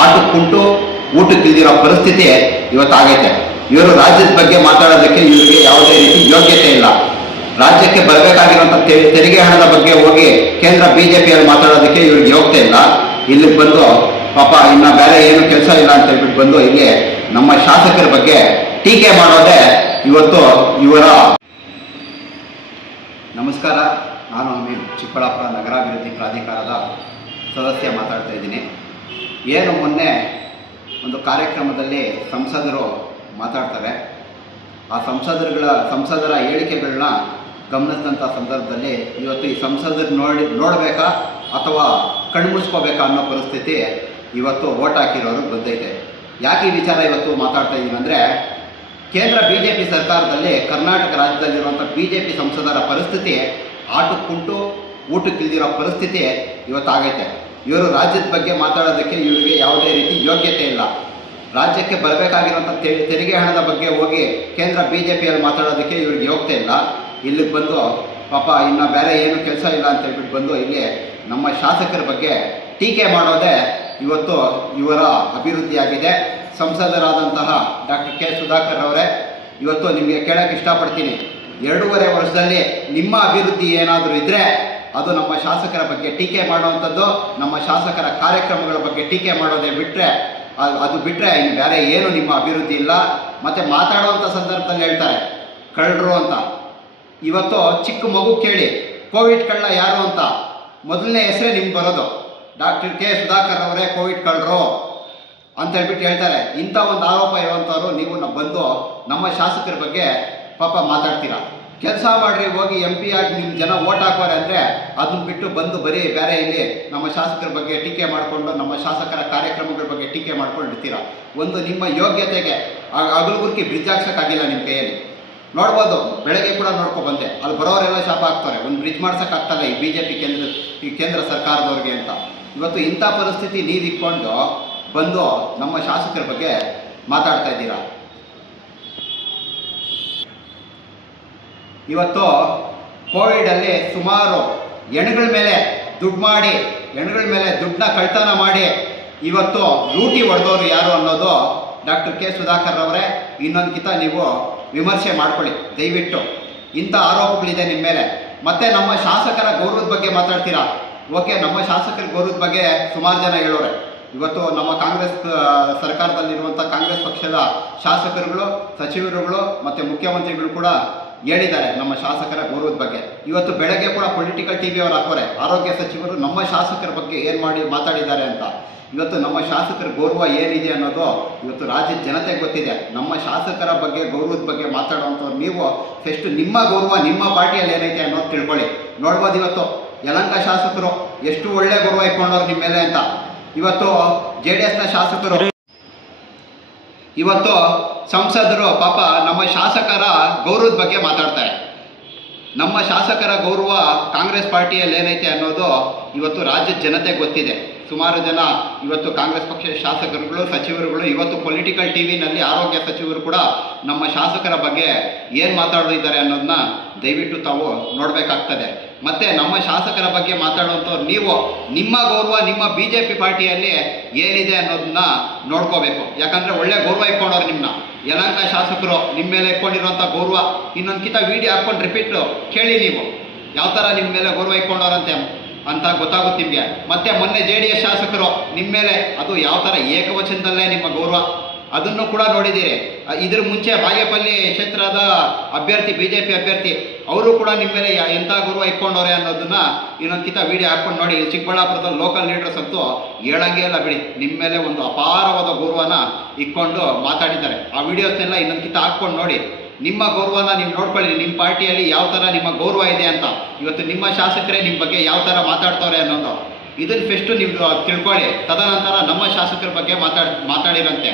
ಆಟಕ್ಕುಂಟು ಊಟಕ್ಕಿಲ್ದಿರೋ ಪರಿಸ್ಥಿತಿ ಇವತ್ತಾಗೈತೆ. ಇವರು ರಾಜ್ಯದ ಬಗ್ಗೆ ಮಾತಾಡೋದಕ್ಕೆ ಇವರಿಗೆ ಯಾವುದೇ ರೀತಿ ಯೋಗ್ಯತೆ ಇಲ್ಲ. ರಾಜ್ಯಕ್ಕೆ ಬರಬೇಕಾಗಿರುವಂಥ ತೆರಿಗೆ ಹಣದ ಬಗ್ಗೆ ಹೋಗಿ ಕೇಂದ್ರ ಬಿಜೆಪಿಯಲ್ಲಿ ಮಾತಾಡೋದಕ್ಕೆ ಇವ್ರಿಗೆ ಯೋಗ್ಯತೆ ಇಲ್ಲ. ಇಲ್ಲಿಗೆ ಬಂದು ಪಾಪ ಇನ್ನು ಬೇರೆ ಏನು ಕೆಲಸ ಇಲ್ಲ ಅಂತ ಹೇಳ್ಬಿಟ್ಟು ಬಂದು ಇಲ್ಲಿ ನಮ್ಮ ಶಾಸಕರ ಬಗ್ಗೆ ಟೀಕೆ ಮಾಡೋದೇ ಇವತ್ತು ಇವರ. ನಮಸ್ಕಾರ, ನಾನು ಅಮೀನ್, ಚಿಕ್ಕಬಳ್ಳಾಪುರ ನಗರಾಭಿವೃದ್ಧಿ ಪ್ರಾಧಿಕಾರದ ಸದಸ್ಯ ಮಾತಾಡ್ತಾ ಇದ್ದೀನಿ. ಏನು ಮೊನ್ನೆ ಒಂದು ಕಾರ್ಯಕ್ರಮದಲ್ಲಿ ಸಂಸದರು ಮಾತಾಡ್ತಾರೆ. ಆ ಸಂಸದರ ಹೇಳಿಕೆಗಳನ್ನ ಗಮನಿಸಿದಂಥ ಸಂದರ್ಭದಲ್ಲಿ ಇವತ್ತು ಈ ಸಂಸದರು ನೋಡಬೇಕಾ ಅಥವಾ ಕಣ್ಮುಚ್ಕೋಬೇಕಾ ಅನ್ನೋ ಪರಿಸ್ಥಿತಿ ಇವತ್ತು ಓಟ್ ಹಾಕಿರೋರು ಬಂದೈತೆ. ಯಾಕೆ ಈ ವಿಚಾರ ಇವತ್ತು ಮಾತಾಡ್ತಾ ಇದ್ದೀವಿ ಅಂದರೆ, ಕೇಂದ್ರ BJP ಸರ್ಕಾರದಲ್ಲಿ ಕರ್ನಾಟಕ ರಾಜ್ಯದಲ್ಲಿರುವಂಥ BJP ಸಂಸದರ ಪರಿಸ್ಥಿತಿ ಆಟಕ್ಕುಂಟು ಊಟಕ್ಕಿಲ್ದಿರೋ ಪರಿಸ್ಥಿತಿ ಇವತ್ತಾಗೈತೆ. ಇವರು ರಾಜ್ಯದ ಬಗ್ಗೆ ಮಾತಾಡೋದಕ್ಕೆ ಇವರಿಗೆ ಯಾವುದೇ ರೀತಿ ಯೋಗ್ಯತೆ ಇಲ್ಲ. ರಾಜ್ಯಕ್ಕೆ ಬರಬೇಕಾಗಿರುವಂಥ ತೆರಿಗೆ ಹಣದ ಬಗ್ಗೆ ಹೋಗಿ ಕೇಂದ್ರ BJPಯಲ್ಲಿ ಮಾತಾಡೋದಕ್ಕೆ ಇವ್ರಿಗೆ ಯೋಗ್ಯತೆ ಇಲ್ಲ. ಇಲ್ಲಿಗೆ ಬಂದು ಪಾಪ ಇನ್ನು ಬೇರೆ ಏನು ಕೆಲಸ ಇಲ್ಲ ಅಂತ ಹೇಳ್ಬಿಟ್ಟು ಬಂದು ಇಲ್ಲಿ ನಮ್ಮ ಶಾಸಕರ ಬಗ್ಗೆ ಟೀಕೆ ಮಾಡೋದೇ ಇವತ್ತು ಇವರ ಅಭಿವೃದ್ಧಿಯಾಗಿದೆ. ಸಂಸದರಾದಂತಹ ಡಾಕ್ಟರ್ ಕೆ ಸುಧಾಕರ್ ಅವರೇ, ಇವತ್ತು ನಿಮಗೆ ಕೇಳೋಕ್ಕೆ ಇಷ್ಟಪಡ್ತೀನಿ, 2.5 ವರ್ಷದಲ್ಲಿ ನಿಮ್ಮ ಅಭಿವೃದ್ಧಿ ಏನಾದರೂ ಇದ್ದರೆ ಅದು ನಮ್ಮ ಶಾಸಕರ ಬಗ್ಗೆ ಟೀಕೆ ಮಾಡುವಂಥದ್ದು, ನಮ್ಮ ಶಾಸಕರ ಕಾರ್ಯಕ್ರಮಗಳ ಬಗ್ಗೆ ಟೀಕೆ ಮಾಡೋದೇ ಬಿಟ್ಟರೆ ಅದು ಬಿಟ್ಟರೆ ಇನ್ನು ಬೇರೆ ಏನು ನಿಮ್ಮ ಅಭಿವೃದ್ಧಿ ಇಲ್ಲ. ಮತ್ತು ಮಾತಾಡುವಂಥ ಸಂದರ್ಭದಲ್ಲಿ ಹೇಳ್ತಾರೆ ಕಳ್ಳರು ಅಂತ. ಇವತ್ತು ಚಿಕ್ಕ ಮಗು ಕೇಳಿ ಕೋವಿಡ್ ಕಳ್ಳ ಯಾರು ಅಂತ ಮೊದಲನೇ ಹೆಸರೇ ನಿಮ್ಗೆ ಬರೋದು, ಡಾಕ್ಟರ್ ಕೆ ಸುಧಾಕರ್ ಅವರೇ ಕೋವಿಡ್ ಕಳ್ಳರು ಅಂತ ಹೇಳ್ಬಿಟ್ಟು ಹೇಳ್ತಾರೆ. ಇಂಥ ಒಂದು ಆರೋಪ ಇರುವಂಥವ್ರು ನೀವು ಬಂದು ನಮ್ಮ ಶಾಸಕರ ಬಗ್ಗೆ ಪಾಪ ಮಾತಾಡ್ತೀರಾ. ಕೆಲಸ ಮಾಡಿರಿ, ಹೋಗಿ MP ಆಗಿ ನಿಮ್ಮ ಜನ ಓಟ್ ಹಾಕೋರೆ ಅಂದರೆ ಅದನ್ನ ಬಿಟ್ಟು ಬಂದು ಬರೀ ಬೇರೆ ಇಲ್ಲಿ ನಮ್ಮ ಶಾಸಕರ ಬಗ್ಗೆ ಟೀಕೆ ಮಾಡಿಕೊಂಡು ನಮ್ಮ ಶಾಸಕರ ಕಾರ್ಯಕ್ರಮಗಳ ಬಗ್ಗೆ ಟೀಕೆ ಮಾಡ್ಕೊಂಡಿರ್ತೀರ. ಒಂದು ನಿಮ್ಮ ಯೋಗ್ಯತೆಗೆ ಅಗಲಗುರ್ಕಿ ಬ್ರಿಡ್ಜ್ ಹಾಕ್ಸೋಕ್ಕಾಗಿಲ್ಲ ನಿಮ್ಮ ಕೈಯಲ್ಲಿ. ನೋಡ್ಬೋದು, ಬೆಳಗ್ಗೆ ಕೂಡ ನೋಡ್ಕೊಬಂದೆ, ಅಲ್ಲಿ ಬರೋರೆಲ್ಲ ಶಾಪ ಹಾಕ್ತಾರೆ, ಒಂದು ಬ್ರಿಡ್ಜ್ ಮಾಡ್ಸೋಕ್ಕಾಗ್ತಲ್ಲ ಈ ಕೇಂದ್ರ ಸರ್ಕಾರದವ್ರಿಗೆ ಅಂತ. ಇವತ್ತು ಇಂಥ ಪರಿಸ್ಥಿತಿ ನೀವು ಇಟ್ಕೊಂಡು ಬಂದು ನಮ್ಮ ಶಾಸಕರ ಬಗ್ಗೆ ಮಾತಾಡ್ತಾ ಇದ್ದೀರಾ. ಇವತ್ತು ಕೋವಿಡಲ್ಲಿ ಸುಮಾರು ಹೆಣ್ಗಳ ಮೇಲೆ ದುಡ್ಡನ್ನ ಕಳ್ತನ ಮಾಡಿ ಇವತ್ತು ಲೂಟಿ ಹೊಡೆದವರು ಯಾರು ಅನ್ನೋದು ಡಾಕ್ಟರ್ ಕೆ ಸುಧಾಕರ್ ಅವರೇ ಇನ್ನೊಂದು ಕಿತ ನೀವು ವಿಮರ್ಶೆ ಮಾಡ್ಕೊಳ್ಳಿ ದಯವಿಟ್ಟು. ಇಂಥ ಆರೋಪಗಳಿದೆ ನಿಮ್ಮ ಮೇಲೆ. ಮತ್ತು ನಮ್ಮ ಶಾಸಕರ ಗೌರವದ ಬಗ್ಗೆ ಮಾತಾಡ್ತೀರಾ. ಓಕೆ, ನಮ್ಮ ಶಾಸಕರ ಗೌರವದ ಬಗ್ಗೆ ಸುಮಾರು ಜನ ಹೇಳೋರೆ. ಇವತ್ತು ನಮ್ಮ ಕಾಂಗ್ರೆಸ್ ಸರ್ಕಾರದಲ್ಲಿರುವಂಥ ಕಾಂಗ್ರೆಸ್ ಪಕ್ಷದ ಶಾಸಕರುಗಳು, ಸಚಿವರುಗಳು ಮತ್ತು ಮುಖ್ಯಮಂತ್ರಿಗಳು ಕೂಡ ಹೇಳಿದ್ದಾರೆ ನಮ್ಮ ಶಾಸಕರ ಗೌರವದ ಬಗ್ಗೆ. ಇವತ್ತು ಬೆಳಗ್ಗೆ ಕೂಡ ಪೊಲಿಟಿಕಲ್ TV ಅವರು ಹಾಕೋರೆ, ಆರೋಗ್ಯ ಸಚಿವರು ನಮ್ಮ ಶಾಸಕರ ಬಗ್ಗೆ ಏನು ಮಾತಾಡಿದ್ದಾರೆ ಅಂತ. ಇವತ್ತು ನಮ್ಮ ಶಾಸಕರ ಗೌರವ ಏನಿದೆ ಅನ್ನೋದು ಇವತ್ತು ರಾಜ್ಯದ ಜನತೆಗೆ ಗೊತ್ತಿದೆ. ನಮ್ಮ ಶಾಸಕರ ಬಗ್ಗೆ ಗೌರವದ ಬಗ್ಗೆ ಮಾತಾಡುವಂಥವ್ರು ನೀವು ಫಸ್ಟ್ ನಿಮ್ಮ ಗೌರವ ನಿಮ್ಮ ಪಾರ್ಟಿಯಲ್ಲಿ ಏನೈತೆ ಅನ್ನೋದು ತಿಳ್ಕೊಳ್ಳಿ. ನೋಡ್ಬೋದು ಇವತ್ತು ಯಲಹಂಕ ಶಾಸಕರು ಎಷ್ಟು ಒಳ್ಳೆ ಗೌರವ ಇಟ್ಕೊಂಡವ್ರು ನಿಮ್ಮ ಮೇಲೆ ಅಂತ. ಇವತ್ತು JDSನ ಶಾಸಕರು, ಇವತ್ತು ಸಂಸದರು ಪಾಪ ನಮ್ಮ ಶಾಸಕರ ಗೌರವದ ಬಗ್ಗೆ ಮಾತಾಡ್ತಾರೆ. ನಮ್ಮ ಶಾಸಕರ ಗೌರವ ಕಾಂಗ್ರೆಸ್ ಪಾರ್ಟಿಯಲ್ಲಿ ಏನೈತೆ ಅನ್ನೋದು ಇವತ್ತು ರಾಜ್ಯದ ಜನತೆಗೆ ಗೊತ್ತಿದೆ. ಸುಮಾರು ಜನ ಇವತ್ತು ಕಾಂಗ್ರೆಸ್ ಪಕ್ಷದ ಶಾಸಕರುಗಳು, ಸಚಿವರುಗಳು ಇವತ್ತು ಪೊಲಿಟಿಕಲ್ TVನಲ್ಲಿ ಆರೋಗ್ಯ ಸಚಿವರು ಕೂಡ ನಮ್ಮ ಶಾಸಕರ ಬಗ್ಗೆ ಏನು ಮಾತಾಡಿದ್ದಾರೆ ಅನ್ನೋದನ್ನ ದಯವಿಟ್ಟು ತಾವು ನೋಡಬೇಕಾಗ್ತದೆ. ಮತ್ತು ನಮ್ಮ ಶಾಸಕರ ಬಗ್ಗೆ ಮಾತಾಡುವಂಥವ್ರು ನೀವು ನಿಮ್ಮ ಗೌರವ ನಿಮ್ಮ BJP ಪಾರ್ಟಿಯಲ್ಲಿ ಏನಿದೆ ಅನ್ನೋದನ್ನ ನೋಡ್ಕೋಬೇಕು. ಯಾಕಂದರೆ ಒಳ್ಳೆ ಗೌರವ ಇಟ್ಕೊಂಡವ್ರು ನಿಮ್ಮನ್ನ. ಯಲಹಂಕ ಶಾಸಕರು ನಿಮ್ಮ ಮೇಲೆ ಇಟ್ಕೊಂಡಿರುವಂಥ ಗೌರವ ಇನ್ನೊಂದು ಕಿತ ವಿಡಿಯೋ ಹಾಕ್ಕೊಂಡು ರಿಪೀಟು ಕೇಳಿ ನೀವು ಯಾವ ಥರ ನಿಮ್ಮ ಮೇಲೆ ಗೌರವ ಇಟ್ಕೊಂಡವ್ರಂತೆ ಅಂತ ಗೊತ್ತಾಗುತ್ತೆ ನಿಮಗೆ. ಮತ್ತು ಮೊನ್ನೆ JDS ಶಾಸಕರು ನಿಮ್ಮ ಮೇಲೆ ಅದು ಯಾವ ಥರ ಏಕವಚನದಲ್ಲೇ ನಿಮ್ಮ ಗೌರವ ಅದನ್ನು ಕೂಡ ನೋಡಿದ್ದೀರಿ. ಇದ್ರ ಮುಂಚೆ ಬಾಗೇಪಲ್ಲಿ ಕ್ಷೇತ್ರದ ಅಭ್ಯರ್ಥಿ BJP ಅಭ್ಯರ್ಥಿ ಅವರು ಕೂಡ ನಿಮ್ಮ ಮೇಲೆ ಎಂಥ ಗೌರವ ಇಟ್ಕೊಂಡವ್ರೆ ಅನ್ನೋದನ್ನು ಇನ್ನೊಂದು ಕಿತ ವಿಡಿಯೋ ಹಾಕ್ಕೊಂಡು ನೋಡಿ. ಚಿಕ್ಕಬಳ್ಳಾಪುರದ ಲೋಕಲ್ ಲೀಡರ್ಸ್ ಅಂತೂ ಹೇಳಂಗೆ ಇಲ್ಲ ಬಿಡಿ, ನಿಮ್ಮ ಮೇಲೆ ಒಂದು ಅಪಾರವಾದ ಗೌರವನ ಇಟ್ಕೊಂಡು ಮಾತಾಡಿದ್ದಾರೆ. ಆ ವಿಡಿಯೋಸ್ನೆಲ್ಲ ಇನ್ನೊಂದು ಕಿತ ಹಾಕ್ಕೊಂಡು ನೋಡಿ. ನಿಮ್ಮ ಗೌರವನ ನೀವು ನೋಡ್ಕೊಳ್ಳಿ, ನಿಮ್ಮ ಪಾರ್ಟಿಯಲ್ಲಿ ಯಾವ ಥರ ನಿಮ್ಮ ಗೌರವ ಇದೆ ಅಂತ. ಇವತ್ತು ನಿಮ್ಮ ಶಾಸಕರೇ ನಿಮ್ಮ ಬಗ್ಗೆ ಯಾವ ಥರ ಮಾತಾಡ್ತವ್ರೆ ಅನ್ನೋದು ಇದನ್ನು ಫಸ್ಟು ನೀವು ತಿಳ್ಕೊಳ್ಳಿ. ತದನಂತರ ನಮ್ಮ ಶಾಸಕರ ಬಗ್ಗೆ ಮಾತಾಡಿರಂತೆ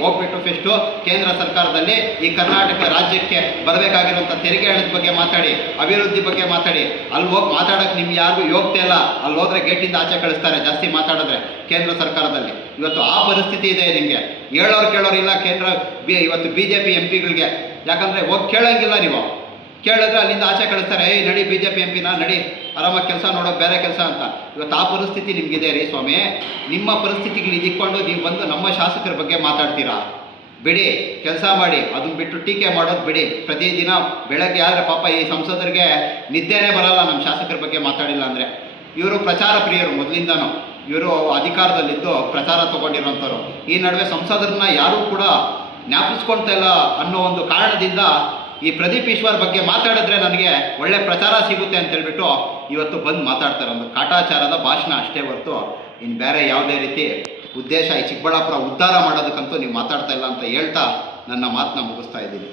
ಹೋಗ್ಬಿಟ್ಟು ಫಸ್ಟು ಕೇಂದ್ರ ಸರ್ಕಾರದಲ್ಲಿ ಈ ಕರ್ನಾಟಕ ರಾಜ್ಯಕ್ಕೆ ಬರಬೇಕಾಗಿರುವಂಥ ತೆರಿಗೆ ಹಣದ ಬಗ್ಗೆ ಮಾತಾಡಿ, ಅಭಿವೃದ್ಧಿ ಬಗ್ಗೆ ಮಾತಾಡಿ. ಅಲ್ಲಿ ಹೋಗಿ ಮಾತಾಡೋಕ್ಕೆ ನಿಮ್ಗೆ ಯಾರಿಗೂ ಯೋಗ್ಯತೆ ಇಲ್ಲ. ಅಲ್ಲಿ ಹೋದರೆ ಗೇಟಿಂದ ಆಚೆ ಕಳಿಸ್ತಾರೆ ಜಾಸ್ತಿ ಮಾತಾಡಿದ್ರೆ ಕೇಂದ್ರ ಸರ್ಕಾರದಲ್ಲಿ. ಇವತ್ತು ಆ ಪರಿಸ್ಥಿತಿ ಇದೆ ನಿಮಗೆ. ಹೇಳೋರು ಕೇಳೋರು ಇಲ್ಲ ಇವತ್ತು BJP MPಗಳಿಗೆ. ಯಾಕಂದರೆ ಹೋಗಿ ಕೇಳೋಂಗಿಲ್ಲ ನೀವು. ಕೇಳಿದ್ರೆ ಅಲ್ಲಿಂದ ಆಚೆ ಕಳಿಸ್ತಾರೆ, ಏಯ್ ನಡಿ ಬಿ ಜೆ ಪಿ ಎಂ ಪಿನ ನಡಿ ಆರಾಮಾಗಿ ಕೆಲಸ ನೋಡೋಕೆ ಬೇರೆ ಕೆಲಸ ಅಂತ. ಇವತ್ತು ಆ ಪರಿಸ್ಥಿತಿ ನಿಮಗಿದೆ ರೀ ಸ್ವಾಮಿ. ನಿಮ್ಮ ಪರಿಸ್ಥಿತಿಗಳು ಇದಿಕ್ಕೊಂಡು ನೀವು ಬಂದು ನಮ್ಮ ಶಾಸಕರ ಬಗ್ಗೆ ಮಾತಾಡ್ತೀರಾ? ಬಿಡಿ, ಕೆಲಸ ಮಾಡಿ. ಅದನ್ನ ಬಿಟ್ಟು ಟೀಕೆ ಮಾಡೋದು ಬಿಡಿ. ಪ್ರತಿದಿನ ಬೆಳಗ್ಗೆ ಆದರೆ ಪಾಪ ಈ ಸಂಸದರಿಗೆ ನಿದ್ದೆನೇ ಬರಲ್ಲ ನಮ್ಮ ಶಾಸಕರ ಬಗ್ಗೆ ಮಾತಾಡಿಲ್ಲ ಅಂದರೆ. ಇವರು ಪ್ರಚಾರ ಪ್ರಿಯರು ಮೊದಲಿಂದನೂ. ಇವರು ಅಧಿಕಾರದಲ್ಲಿದ್ದು ಪ್ರಚಾರ ತೊಗೊಂಡಿರೋಂಥವ್ರು. ಈ ನಡುವೆ ಸಂಸದರನ್ನ ಯಾರೂ ಕೂಡ ಜ್ಞಾಪಿಸ್ಕೊಳ್ತಾ ಇಲ್ಲ ಅನ್ನೋ ಒಂದು ಕಾರಣದಿಂದ ಈ ಪ್ರದೀಪ್ ಈಶ್ವರ್ ಬಗ್ಗೆ ಮಾತಾಡಿದ್ರೆ ನನಗೆ ಒಳ್ಳೆ ಪ್ರಚಾರ ಸಿಗುತ್ತೆ ಅಂತೇಳ್ಬಿಟ್ಟು ಇವತ್ತು ಬಂದು ಮಾತಾಡ್ತಾರೆ. ಒಂದು ಕಾಟಾಚಾರದ ಭಾಷಣ ಅಷ್ಟೇ ಹೊರತು ಇನ್ನು ಬೇರೆ ಯಾವುದೇ ರೀತಿ ಉದ್ದೇಶ ಈ ಚಿಕ್ಕಬಳ್ಳಾಪುರ ಉದ್ಧಾರ ಮಾಡೋದಕ್ಕಂತೂ ನೀವು ಮಾತಾಡ್ತಾ ಇಲ್ಲ ಅಂತ ಹೇಳ್ತಾ ನನ್ನ ಮಾತನ್ನ ಮುಗಿಸ್ತಾ ಇದ್ದೀನಿ.